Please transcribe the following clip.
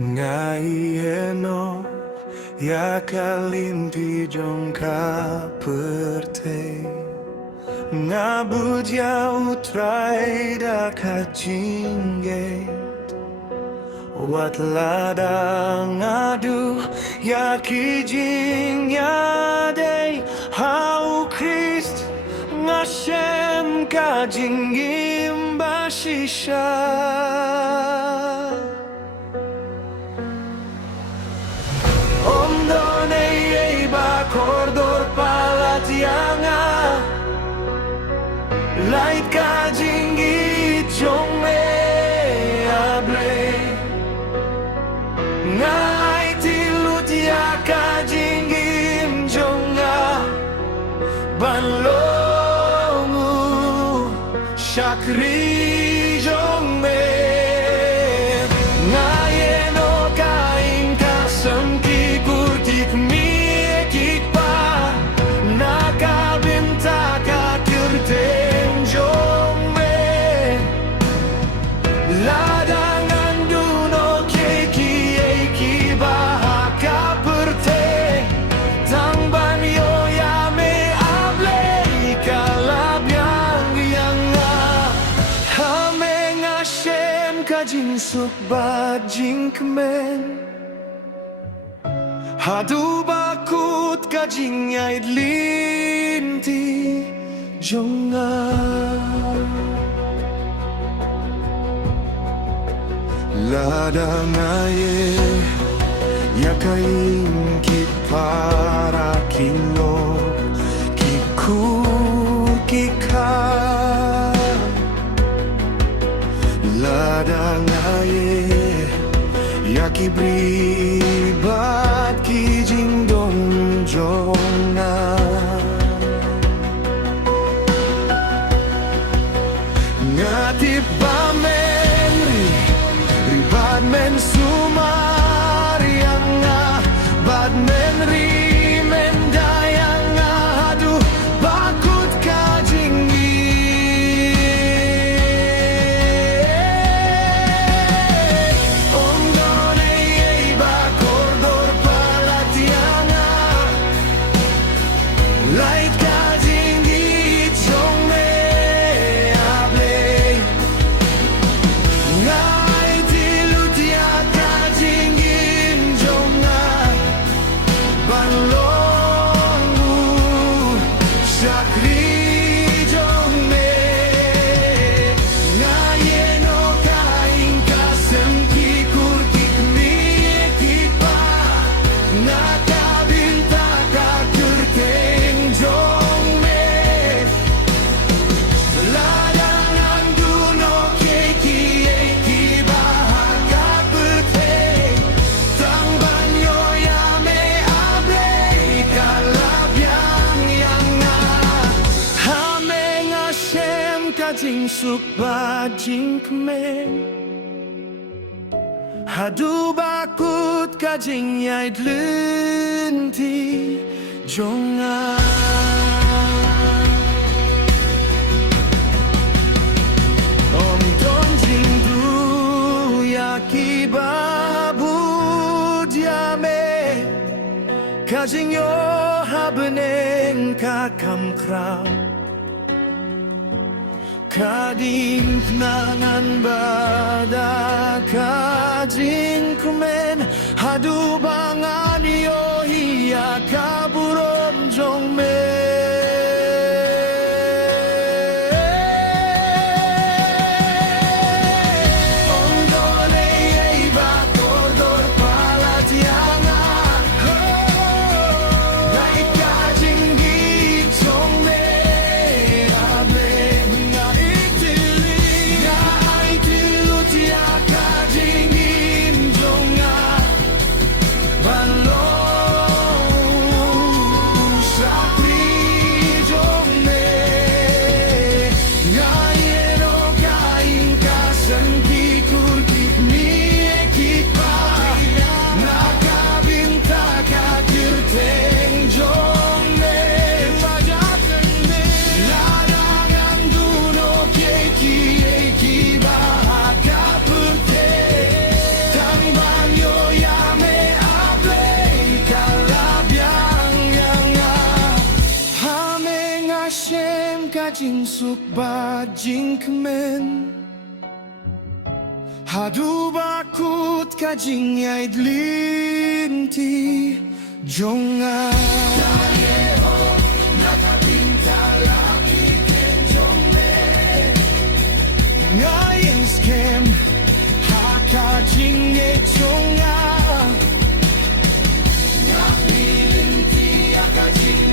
Ngaieno ya kalimpi jongka perte Ngabudya utrai da kajinge Wat ladang adu ya kijing ya day Hau Christ ngashem kajingim bashisha Kordor palat yanga Light kajingi chome abre Ngai tilut ya kajingi mjonga Banlongu shakri jome Ngayeno kain kasem ki kurtik mi Kajing suk bajing kemen Hadu bakut kajing yait linti jonga Ladang aye ya kain ki para kino ki kur ki ka Ladang aye ya ki bribat ki jingdong jonga Ngatip bamen ribat men sumar yang bad men men dayang aduh bakut kajingi Light kajingi chome ablay Ngai tilut ya kajingi mjonga Banlongu shakri jome Ngayeno kain kasem ki kurtik mi kipa Nakabinta ka kurte Kajing suk bajing kemen Hadu bakut kajing yait lenti jonga Om don jing du yaki babu diame Kajing yo habeneng kakam krau Kading nangan bada kajing kemen Hadu bangan yo hiya kaburom jong me masuk bajing kemen Hadu bakut kajing yaid linti jonga Ngayon skem hakajing e jonga Ngayon ti akajing